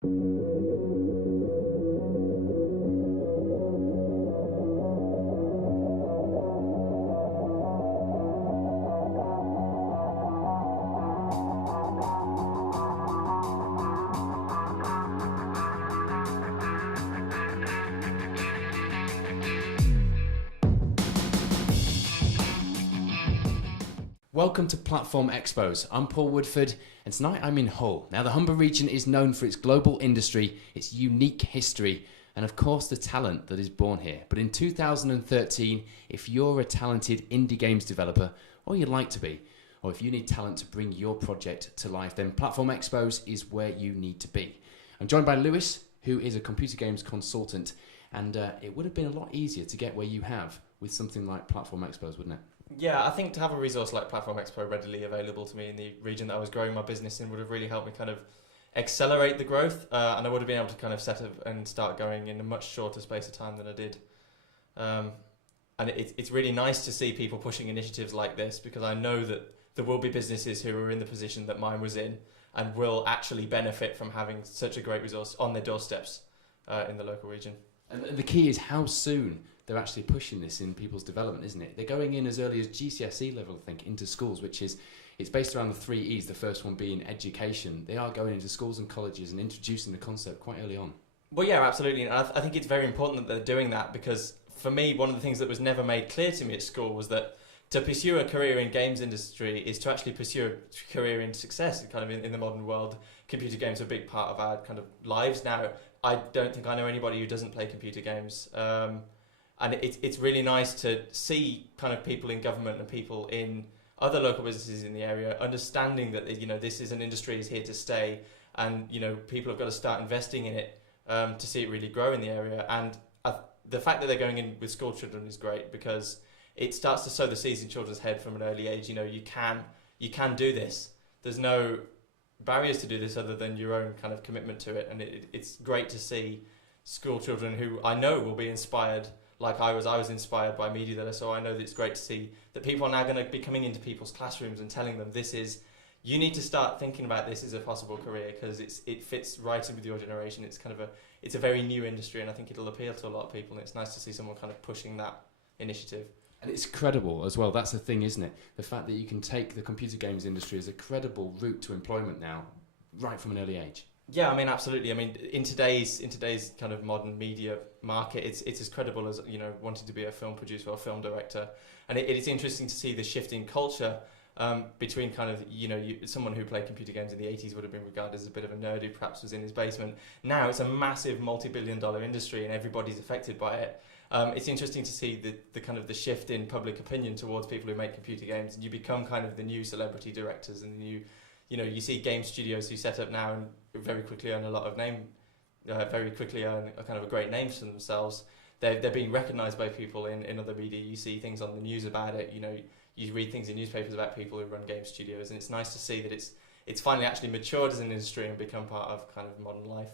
Welcome to Platform Expos. I'm Paul Woodford, and tonight I'm in Hull. Now, the Humber Region is known for its global industry, its unique history, and of course the talent that is born here. But in 2013, if you're a talented indie games developer, or you'd like to be, or if you need talent to bring your project to life, then Platform Expos is where you need to be. I'm joined by Louis, who is a computer games consultant, and it would have been a lot easier to get where you have with something like Platform Expos, wouldn't it? Yeah, I think to have a resource like Platform Expo readily available to me in the region that I was growing my business in would have really helped me kind of accelerate the growth, and I would have been able to kind of set up and start going in a much shorter space of time than I did. And it's really nice to see people pushing initiatives like this, because I know that there will be businesses who are in the position that mine was in and will actually benefit from having such a great resource on their doorsteps in the local region. And the key is how soon they're actually pushing this in people's development, isn't it? They're going in as early as GCSE level, I think, into schools, it's based around the 3 E's, the first one being education. They are going into schools and colleges and introducing the concept quite early on. Well, yeah, absolutely. And I think it's very important that they're doing that, because for me, one of the things that was never made clear to me at school was that to pursue a career in games industry is to actually pursue a career in success, kind of in the modern world. Computer games are a big part of our kind of lives now. I don't think I know anybody who doesn't play computer games. And it's really nice to see kind of people in government and people in other local businesses in the area understanding that, you know, this is an industry is here to stay, and, you know, people have got to start investing in it to see it really grow in the area. And the fact that they're going in with school children is great, because it starts to sow the seeds in children's head from an early age. You know, you can do this. There's no barriers to do this other than your own kind of commitment to it. And it's great to see school children who I know will be inspired like I was inspired by media that I saw. I know that it's great to see that people are now going to be coming into people's classrooms and telling them you need to start thinking about this as a possible career, because it fits right in with your generation. It's a very new industry, and I think it'll appeal to a lot of people, and it's nice to see someone kind of pushing that initiative. And it's credible as well. That's the thing, isn't it? The fact that you can take the computer games industry as a credible route to employment now, right from an early age. Yeah, I mean, absolutely. I mean, in today's kind of modern media market, it's as credible as, you know, wanting to be a film producer or a film director. And it's interesting to see the shift in culture between kind of, you know, someone who played computer games in the 80s would have been regarded as a bit of a nerd who perhaps was in his basement. Now it's a massive multi-billion-dollar industry, and everybody's affected by it. It's interesting to see the kind of the shift in public opinion towards people who make computer games, and you become kind of the new celebrity directors and the new. You know, you see game studios who set up now and very quickly earn a lot of very quickly earn a kind of a great name for themselves. They're being recognised by people in other media. You see things on the news about it. You know, you read things in newspapers about people who run game studios, and it's nice to see that it's finally actually matured as an industry and become part of kind of modern life.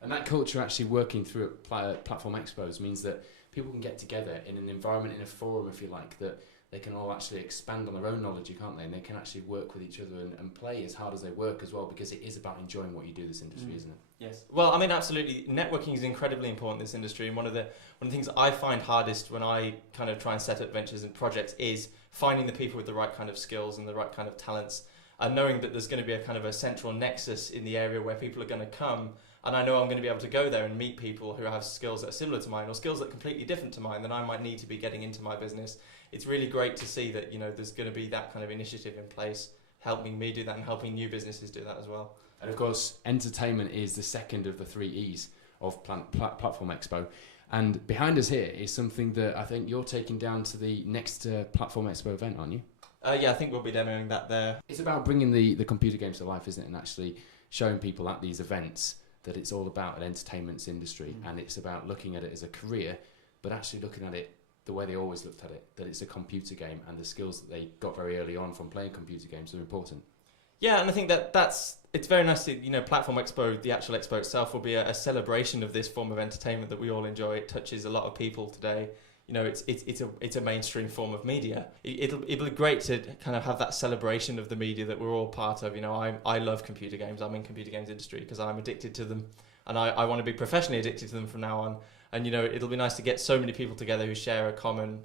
And that culture actually working through Platform Expos means that people can get together in an environment, in a forum, if you like, that they can all actually expand on their own knowledge, can't they? And they can actually work with each other and play as hard as they work as well, because it is about enjoying what you do, this industry, isn't it? Yes. Well, I mean, absolutely. Networking is incredibly important in this industry, and one of the things I find hardest when I kind of try and set up ventures and projects is finding the people with the right kind of skills and the right kind of talents, and knowing that there's going to be a kind of a central nexus in the area where people are going to come. And I know I'm going to be able to go there and meet people who have skills that are similar to mine, or skills that are completely different to mine that I might need to be getting into my business. It's really great to see that, you know, there's going to be that kind of initiative in place, helping me do that and helping new businesses do that as well. And of course, entertainment is the second of the 3 E's of Platform Expo. And behind us here is something that I think you're taking down to the next Platform Expo event, aren't you? Yeah, I think we'll be demoing that there. It's about bringing the computer games to life, isn't it? And actually showing people at these events that it's all about an entertainment industry, and it's about looking at it as a career, but actually looking at it the way they always looked at it, that it's a computer game, and the skills that they got very early on from playing computer games are important. Yeah, and I think it's very nice to, you know, Platform Expo, the actual expo itself will be a celebration of this form of entertainment that we all enjoy. It touches a lot of people today. it's a mainstream form of media. It'll be great to kind of have that celebration of the media that we're all part of. I love computer games. I'm in computer games industry because I'm addicted to them, and I want to be professionally addicted to them from now on. And it'll be nice to get so many people together who share a common,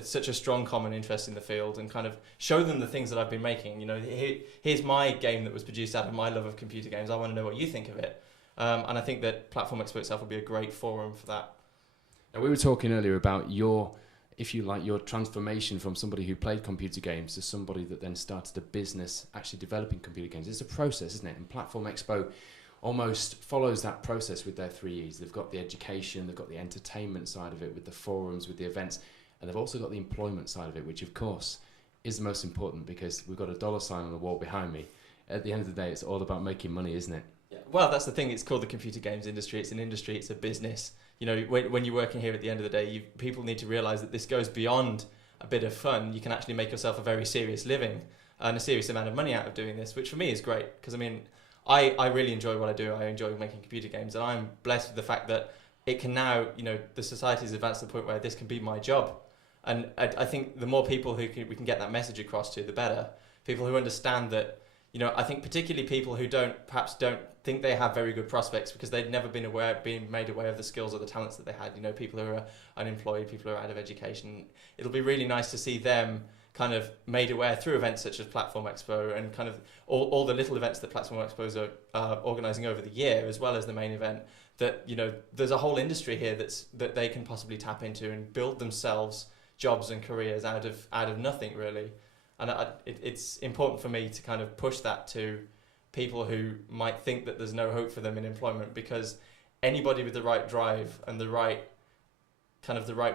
such a strong common interest in the field, and kind of show them the things that I've been making. Here's my game that was produced out of my love of computer games. I want to know what you think of it, and I think that Platform Expo itself will be a great forum for that. Now, we were talking earlier about your transformation from somebody who played computer games to somebody that then started a business actually developing computer games. It's a process, isn't it? And Platform Expo almost follows that process with their 3 E's. They've got the education, they've got the entertainment side of it with the forums, with the events, and they've also got the employment side of it, which of course is the most important, because we've got a dollar sign on the wall behind me. At the end of the day, it's all about making money, isn't it? Yeah. Well, that's the thing. It's called the computer games industry. It's an industry. It's a business. When you're working here, at the end of the day, people need to realise that this goes beyond a bit of fun. You can actually make yourself a very serious living and a serious amount of money out of doing this, which for me is great, because I really enjoy what I do. I enjoy making computer games, and I'm blessed with the fact that it can now, the society's advanced to the point where this can be my job. And I think the more people we can get that message across to, the better. People who understand that, I think particularly people who perhaps don't think they have very good prospects because they've never been made aware of the skills or the talents that they had. People who are unemployed, people who are out of education. It'll be really nice to see them kind of made aware through events such as Platform Expo, and kind of all the little events that Platform Expos are organising over the year, as well as the main event, that there's a whole industry here that they can possibly tap into and build themselves jobs and careers out of nothing, really. And it's important for me to kind of push that to people who might think that there's no hope for them in employment, because anybody with the right drive and the right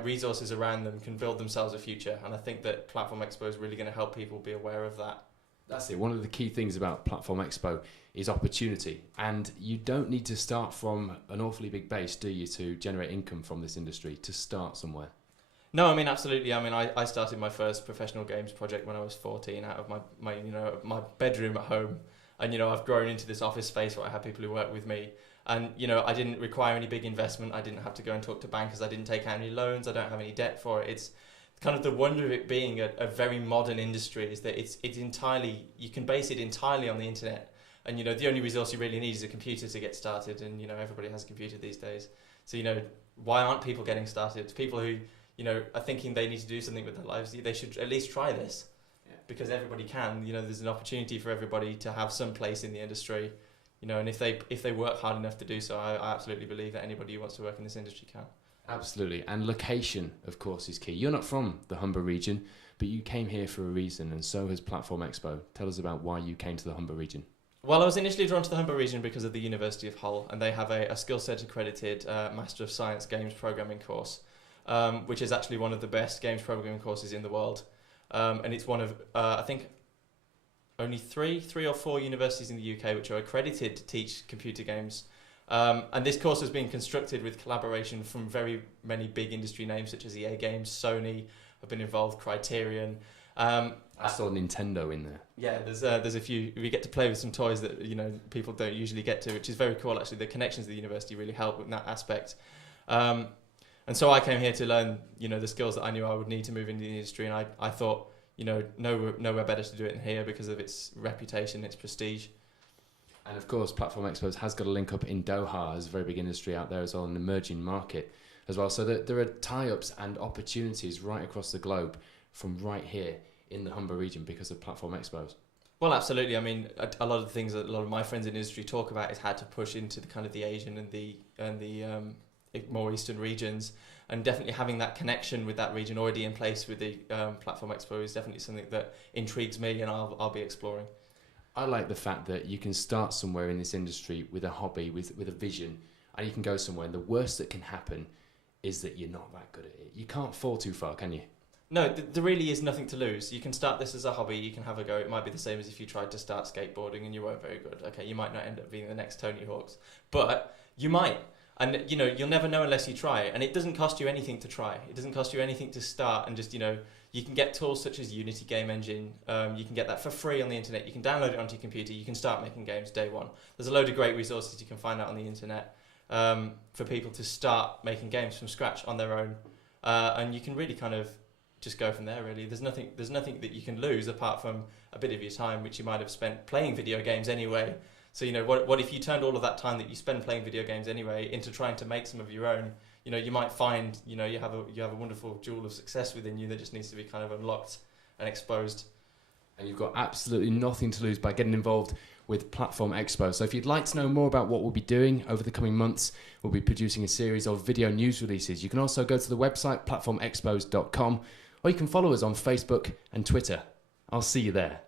resources around them can build themselves a future. And I think that Platform Expo is really going to help people be aware of that. That's it. One of the key things about Platform Expo is opportunity. And you don't need to start from an awfully big base, do you, to generate income from this industry, to start somewhere? No, absolutely. I started my first professional games project when I was 14 out of my bedroom at home. And, I've grown into this office space where I have people who work with me. And, I didn't require any big investment. I didn't have to go and talk to bankers. I didn't take out any loans. I don't have any debt for it. It's kind of the wonder of it being a very modern industry is that it's entirely, you can base it entirely on the internet. And, the only resource you really need is a computer to get started. And, everybody has a computer these days. So, why aren't people getting started? People who, are thinking they need to do something with their lives, they should at least try this. Yeah. Because everybody can. There's an opportunity for everybody to have some place in the industry. And if they work hard enough to do so, I absolutely believe that anybody who wants to work in this industry can. Absolutely. And location, of course, is key. You're not from the Humber region, but you came here for a reason, and so has Platform Expo. Tell us about why you came to the Humber region. Well, I was initially drawn to the Humber region because of the University of Hull, and they have a skill set accredited Master of Science Games Programming course, which is actually one of the best games programming courses in the world. And it's one of, I think, only three or four universities in the UK which are accredited to teach computer games. And this course has been constructed with collaboration from very many big industry names such as EA Games, Sony have been involved, Criterion. I saw Nintendo in there. Yeah, there's a few. We get to play with some toys that people don't usually get to, which is very cool. Actually, the connections to the university really help in that aspect. And so I came here to learn the skills that I knew I would need to move into the industry, and I thought nowhere better to do it than here because of its reputation, its prestige. And of course, Platform Expos has got a link up in Doha as a very big industry out there as well, an emerging market as well. So that there are tie-ups and opportunities right across the globe from right here in the Humber region because of Platform Expos. Well, absolutely. A lot of the things that a lot of my friends in the industry talk about is how to push into the kind of the Asian and the more eastern regions, and definitely having that connection with that region already in place with the Platform Expo is definitely something that intrigues me, and I'll be exploring. I like the fact that you can start somewhere in this industry with a hobby, with a vision, and you can go somewhere, and the worst that can happen is that you're not that good at it. You can't fall too far, can you? No, there really is nothing to lose. You can start this as a hobby, you can have a go. It might be the same as if you tried to start skateboarding and you weren't very good. Okay, you might not end up being the next Tony Hawk's, but you might. And, you'll never know unless you try. And it doesn't cost you anything to try. It doesn't cost you anything to start. And just, you can get tools such as Unity Game Engine. You can get that for free on the internet. You can download it onto your computer. You can start making games day one. There's a load of great resources you can find out on the internet for people to start making games from scratch on their own. and you can really kind of just go from there. Really, there's nothing that you can lose apart from a bit of your time, which you might have spent playing video games anyway. So what if you turned all of that time that you spend playing video games anyway into trying to make some of your own? You might find you have a wonderful jewel of success within you that just needs to be kind of unlocked and exposed. And you've got absolutely nothing to lose by getting involved with Platform Expo. So if you'd like to know more about what we'll be doing over the coming months, we'll be producing a series of video news releases. You can also go to the website platformexpos.com, or you can follow us on Facebook and Twitter. I'll see you there.